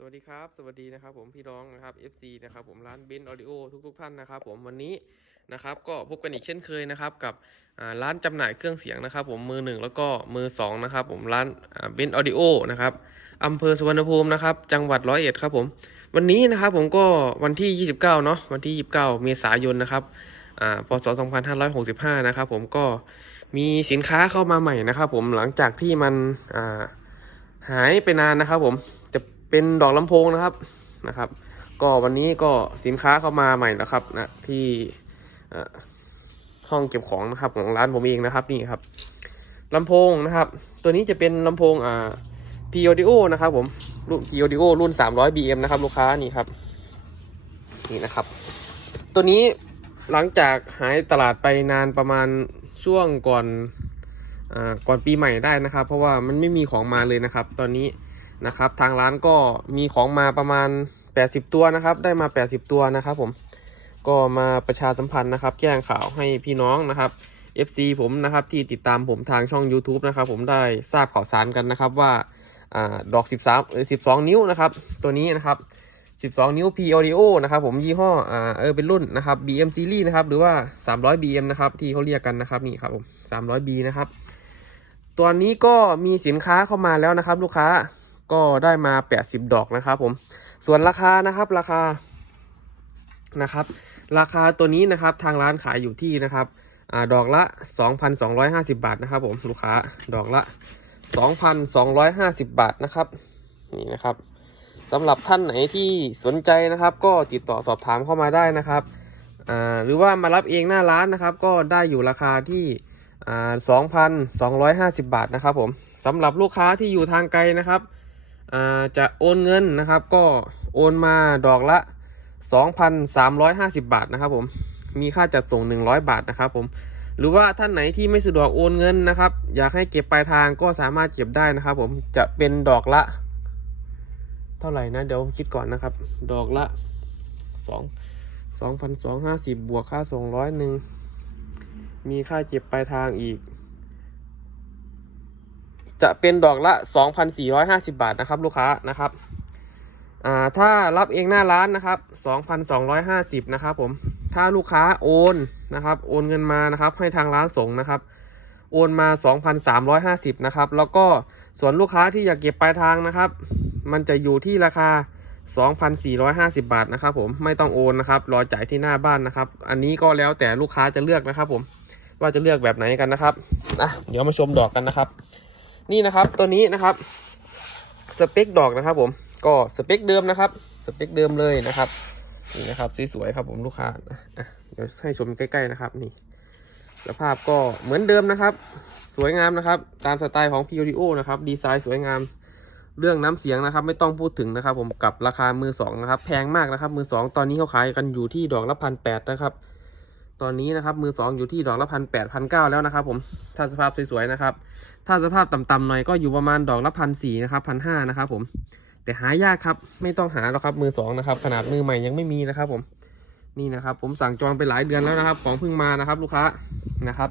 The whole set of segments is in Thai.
สวัสดีครับ สวัสดีนะครับผมพี่น้องนะครับ FC นะครับผมร้านเบนออดิโอทุกๆท่านนะครับผมวันนี้นะครับก็พบกันอีกเช่นเคยนะครับกับร้านจำหน่ายเครื่องเสียงนะครับผมมือหนึ่งแล้วก็มือสองนะครับผมร้านเบนออดิโอนะครับอำเภอสุวรรณภูมินะครับจังหวัดร้อยเอ็ดครับผมวันนี้นะครับผมก็วันที่ 29 เนาะวันที่ 29 เมษายนนะครับอ่าพศ 2565 นะครับผมก็มีสินค้าเข้ามาใหม่นะครับผมหลังจากที่มันหายไปนานนะครับผมจะ เป็นดอกลำโพงนะครับนะครับ ก็วันนี้ก็สินค้าเข้ามาใหม่นะครับนะที่ห้องเก็บของนะครับของร้านผมเองนะครับนี่ครับลำโพงนะครับ ตัวนี้จะเป็นลำโพงอ่า P Audio นะครับผมรุ่น P Audio รุ่น 300 BM นะครับ ลูกค้านี่ครับ นี่นะครับ ตัวนี้หลังจากหายตลาดไปนานประมาณช่วงก่อนอ่าก่อนปีใหม่ได้นะครับ เพราะว่ามันไม่มีของมาเลยนะครับ ตอนนี้ นะครับ ทางร้านก็มีของมาประมาณ 80 ตัวนะครับ ได้มา 80 ตัวนะครับผม ก็มาประชาสัมพันธ์นะครับ แจ้งข่าวให้พี่น้องนะครับ FC ผมนะครับที่ติดตามผมทางช่อง YouTube นะครับ ผมได้ทราบข่าวสารกันนะครับว่าอ่าดอก 13เอ่อ12 นิ้วนะครับ ตัวนี้นะครับ 12 นิ้ว P Audio นะครับ ผมยี่ห้ออ่าเออเป็นรุ่นนะครับ BM Series นะครับ หรือว่า 300 BM นะครับ ที่เขาเรียกกันนะครับนี่ครับผม 300B นะครับ ตัวนี้ก็มีสินค้าเข้ามาแล้วนะครับ ลูกค้า ก็ได้มา 80 ดอกนะครับผม ส่วนราคานะครับราคานะครับ ราคาตัวนี้นะครับทางร้านขายอยู่ที่นะครับอดอกละ 2,250 บาทนะครับผมลูกค้าดอกละ 2,250 บาทนะครับนี่นะครับสำหรับท่านไหนที่สนใจนะครับ ก็ติดต่อสอบถามเข้ามาได้นะครับหรือว่ามารับเองหน้าร้านนะครับ ก็ได้อยู่ราคาที่อ่า2,250 บาทนะครับผมสำหรับลูกค้าที่อยู่ทางไกลนะครับ จะโอนเงินนะครับ ก็โอนมาดอกละ 2,350 บาทนะครับผมมีค่าจัดส่ง 100 บาทนะครับผมหรือว่าท่านไหนที่ไม่สะดวกโอนเงินนะครับ อยากให้เก็บปลายทางก็สามารถเก็บได้นะครับ ผมจะเป็นดอกละ เท่าไหร่นะเดี๋ยวคิดก่อนนะครับ ดอกละ 2 2,250 บวกค่าส่งร้อยหนึ่งมีค่าเก็บปลายทางอีก จะเป็นดอกละ 2,450 บาทนะครับลูกค้านะครับอ่าถ้ารับเองหน้าร้านนะครับ 2,250นะครับผมถ้าลูกค้าโอนนะครับโอนเงินมานะครับให้ทางร้านส่งนะครับโอนมา 2,350นะครับแล้วก็ส่วนลูกค้าที่อยากเก็บปลายทางนะครับ มันจะอยู่ที่ราคา 2,450 บาทนะครับผมไม่ต้องโอนนะครับรอจ่ายที่หน้าบ้านนะครับ อันนี้ก็แล้วแต่ลูกค้าจะเลือกนะครับผมว่าจะเลือกแบบไหนกันนะครับอะเดี๋ยวมาชมดอกกันนะครับ นี่นะครับตัวนี้นะครับสเปคดอกนะครับ ผมก็สเปคเดิมนะครับสเปคเดิมเลยนะครับนี่นะครับสวยๆครับผมลูกค้าเดี๋ยวให้ชมใกล้ๆนะครับนี่ สภาพก็เหมือนเดิมนะครับ สวยงามนะครับ ตามสไตล์ของ p o d o นะครับดีไซน์สวยงามเรื่องน้ำเสียงนะครับ ไม่ต้องพูดถึงนะครับ ผมกับราคามือสองนะครับ แพงมากนะครับ มือสองตอนนี้เขาขายกันอยู่ที่ดอกละพันแปดนะครับ ตอนนี้นะครับมือสองอยู่ที่ดอกละพันแปดพันเก้าแล้วนะครับผมถ้าสภาพสวยๆนะครับ ถ้าสภาพต่ำๆหน่อยก็อยู่ประมาณดอกละพันสี่นะครับพันห้านะครับผมแต่หายากครับไม่ต้องหาหรอกครับมือสองนะครับขนาดมือใหม่ยังไม่มีนะครับผมนี่นะครับ ผมสั่งจองไปหลายเดือนแล้วนะครับ ของเพิ่งมานะครับลูกค้านะครับ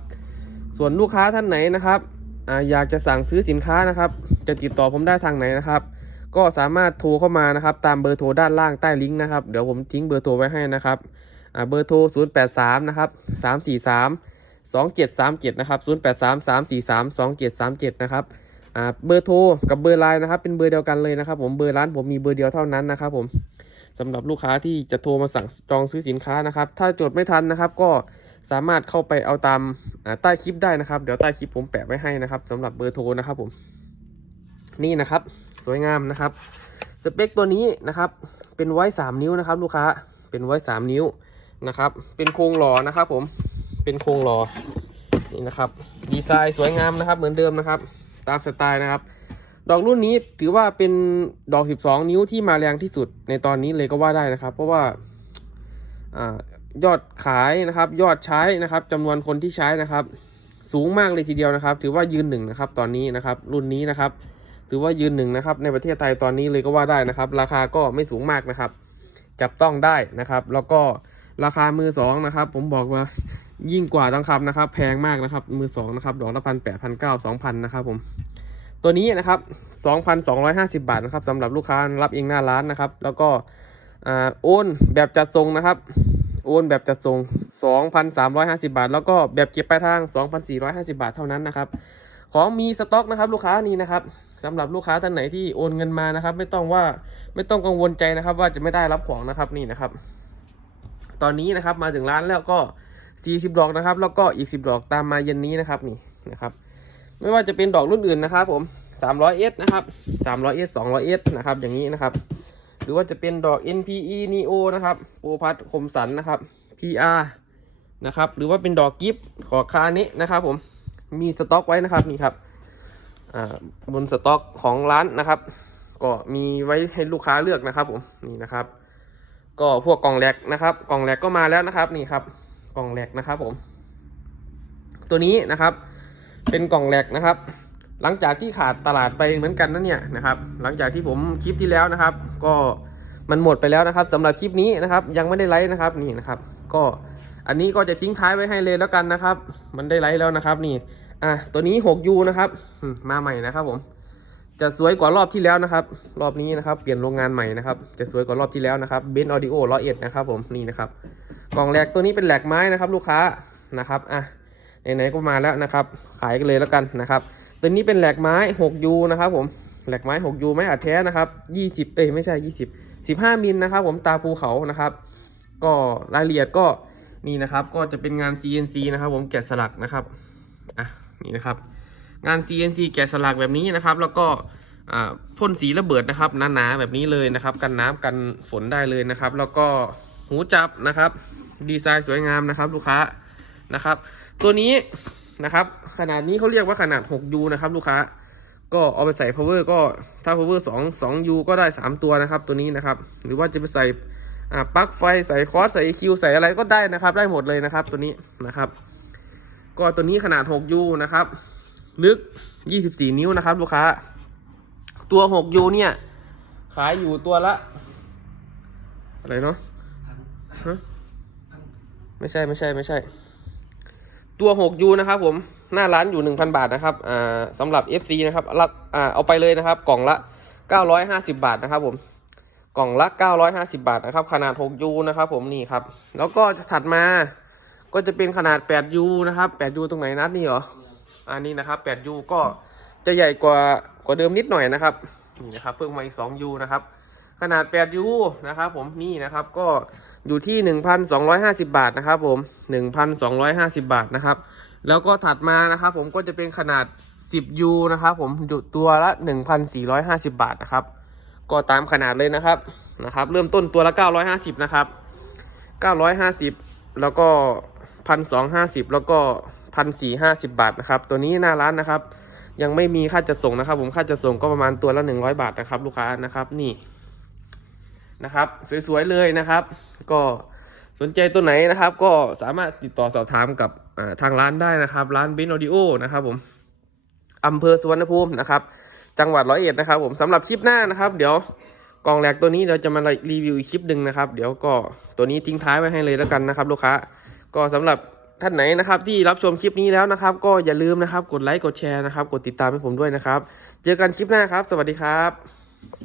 ส่วนลูกค้าท่านไหนนะครับออยากจะสั่งซื้อสินค้านะครับ จะติดต่อผมได้ทางไหนนะครับ ก็สามารถโทรเข้ามานะครับ ตามเบอร์โทรด้านล่างใต้ลิงก์นะครับ เดี๋ยวผมทิ้งเบอร์โทรไว้ให้นะครับ เบอร์โทร 083 นะครับ 343 2737 นะครับ 083 343 2737 นะครับอ่าเบอร์โทรกับเบอร์ไลน์นะครับ เป็นเบอร์เดียวกันเลยนะครับ ผมเบอร์ร้านผมมีเบอร์เดียวเท่านั้นนะครับ ผมสำหรับลูกค้าที่จะโทรมาสั่งจองซื้อสินค้านะครับ ถ้าจดไม่ทันนะครับ ก็สามารถเข้าไปเอาตามใต้คลิปได้นะครับ เดี๋ยวใต้คลิปผมแปะไว้ให้นะครับสำหรับเบอร์โทรนะครับ ผม นี่นะครับ สวยงามนะครับ สเปคตัวนี้นะครับ เป็นไว้ 3 นิ้วนะครับ ลูกค้าเป็นไว้ 3 นิ้ว นะครับ เป็นโครงหล่อนะครับผม เป็นโครงหล่อ นี่นะครับ ดีไซน์สวยงามนะครับ เหมือนเดิมนะครับ ตามสไตล์นะครับ ดอกรุ่นนี้ถือว่าเป็นดอก 12 นิ้วที่มาแรงที่สุดในตอนนี้เลยก็ว่าได้นะครับ เพราะว่าอายอดขายนะครับ ยอดใช้นะครับจำนวนคนที่ใช้นะครับ สูงมากเลยทีเดียวนะครับ ถือว่ายืนหนึ่งนะครับ ตอนนี้นะครับ รุ่นนี้นะครับ ถือว่ายืนหนึ่งนะครับ ในประเทศไทยตอนนี้เลยก็ว่าได้นะครับ ราคาก็ไม่สูงมากนะครับ จับต้องได้นะครับ แล้วก็ ราคามือสองนะครับ ผมบอกว่ายิ่งกว่าดังคำนะครับ แพงมากนะครับ มือสองนะครับดอกละพันแปดพันเก้าสองพันนะครับผมตัวนี้นะครับ2,250บาทนะครับสำหรับลูกค้ารับเองหน้าร้านนะครับ แล้วก็อ่าโอนแบบจัดส่งนะครับโอนแบบจัดส่ง 2,350 บาท แล้วก็แบบเก็บปลายทาง 2,450 บาทเท่านั้นนะครับ ของมีสต็อกนะครับ ลูกค้านี้นะครับสำหรับลูกค้าท่านไหนที่โอนเงินมานะครับ ไม่ต้องว่าไม่ต้องกังวลใจนะครับ ว่าจะไม่ได้รับของนะครับนี่นะครับ ตอนนี้นะครับมาถึงร้านแล้วก็ 40 ดอกนะครับ แล้วก็อีก 10 ดอกตามมาเย็นนี้นะครับนี่นะครับ ไม่ว่าจะเป็นดอกรุ่นอื่นนะครับ ผม 300S นะครับ 300S 200S นะครับอย่างนี้นะครับ หรือว่าจะเป็นดอก NPE Neo นะครับโปรพัทคมสันนะครับ PR นะครับหรือว่าเป็นดอกกิฟต์ขอคานี้นะครับ ผมมีสต็อกไว้นะครับนี่ครับบนสต็อกของร้านนะครับ ก็มีไว้ให้ลูกค้าเลือกนะครับ ผมนี่นะครับ ก็พวกกล่องแหลกนะครับ กล่องแหลกก็มาแล้วนะครับนี่ครับ กล่องแหลกนะครับผม ตัวนี้นะครับ เป็นกล่องแหลกนะครับ หลังจากที่ขาดตลาดไปเหมือนกันนั่นเนี่ยนะครับ หลังจากที่ผมคลิปที่แล้วนะครับ ก็มันหมดไปแล้วนะครับสำหรับคลิปนี้นะครับ ยังไม่ได้ไลฟ์นะครับนี่นะครับ ก็อันนี้ก็จะทิ้งท้ายไว้ให้เลยแล้วกันนะครับ มันได้ไลฟ์แล้วนะครับ นี่อะตัวนี้ 6U นะครับมมาใหม่นะครับผม จะสวยกว่ารอบที่แล้วนะครับ รอบนี้นะครับ เปลี่ยนโรงงานใหม่นะครับ จะสวยกว่ารอบที่แล้วนะครับเบนออดิโอร้อยเอ็ดนะครับผมนี่นะครับกล่องแหลกตัวนี้เป็นแหลกไม้นะครับ ลูกค้านะครับอะไหนๆก็มาแล้วนะครับ ขายกันเลยแล้วกันนะครับ ตัวนี้เป็นแหลกไม้ 6U นะครับผมแหลกไม้ 6U ไม้อัดแท้นะครับ20 เอ้ยไม่ใช่ 20 15มิลนะครับ ผมตาภูเขานะครับ ก็รายละเอียดก็นี่นะครับ ก็จะเป็นงาน CNC นะครับ ผมแกะสลักนะครับอะนี่นะครับ งาน CNC แกะสลักแบบนี้นะครับ แล้วก็พ่นสีระเบิดนะครับหนาๆแบบนี้เลยนะครับ กันน้ำกันฝนได้เลยนะครับ แล้วก็หูจับนะครับ ดีไซน์สวยงามนะครับลูกค้านะครับ ตัวนี้นะครับ ขนาดนี้เขาเรียกว่าขนาด 6U นะครับ ลูกค้าก็เอาไปใส่ power ก็ถ้า power 2 2U ก็ได้ 3 ตัวนะครับ ตัวนี้นะครับ หรือว่าจะไปใส่ปลั๊กไฟใส่คอร์สใส่ EQ ใส่อะไรก็ได้นะครับ ได้หมดเลยนะครับ ตัวนี้นะครับ ก็ตัวนี้ขนาด 6U นะครับ ลึก 24 นิ้วนะครับ ลูกค้า ตัว 6U เนี่ย ขายอยู่ตัวละ อะไรเนาะไม่ใช่ไม่ใช่ไม่ใช่ ตัว 6U นะครับผม หน้าร้านอยู่ 1,000 บาทนะครับ อ่าสำหรับ FC นะครับรับอ่าเอาไปเลยนะครับ กล่องละ 950 บาทนะครับผมกล่องละ 950 บาทนะครับ ขนาด 6U นะครับผมนี่ครับ แล้วก็จะถัดมาก็จะเป็นขนาด 8U นะครับ 8U ตรงไหนนัดนี่เหรอ อันนี้นะครับ 8U ก็จะใหญ่กว่ากว่าเดิมนิดหน่อยนะครับนี่นะครับเพิ่มมาอีก 2U นะครับขนาด 8U นะครับผมนี่นะครับก็อยู่ที่ 1,250 บาทนะครับผม 1,250 บาทนะครับ แล้วก็ถัดมานะครับผมก็จะเป็นขนาด 10U นะครับผมอยู่ตัวละ 1,450 บาทนะครับ ก็ตามขนาดเลยนะครับนะครับ เริ่มต้นตัวละ 950 นะครับ 950 แล้วก็ 1,250แล้วก็1,450บาทนะครับ ตัวนี้หน้าร้านนะครับ ยังไม่มีค่าจัดส่งนะครับ ผมค่าจัดส่งก็ประมาณตัวละ100บาทนะครับ ลูกค้านะครับนี่นะครับ สวยๆเลยนะครับ ก็สนใจตัวไหนนะครับ ก็สามารถติดต่อสอบถามกับทางร้านได้นะครับ ร้านบินออดิโอนะครับ ผมอำเภอสุวรรณภูมินะครับ จังหวัดร้อยเอ็ดนะครับ ผมสำหรับคลิปหน้านะครับ เดี๋ยวกล่องแหลกตัวนี้เราจะมารีวิวอีกคลิปหนึ่งนะครับ เดี๋ยวก็ตัวนี้ทิ้งท้ายไว้ให้เลยแล้วกันนะครับ ลูกค้า ก็สำหรับท่านไหนนะครับที่รับชมคลิปนี้แล้วนะครับ ก็อย่าลืมนะครับกดไลค์กดแชร์นะครับ กดติดตามให้ผมด้วยนะครับ เจอกันคลิปหน้าครับ สวัสดีครับ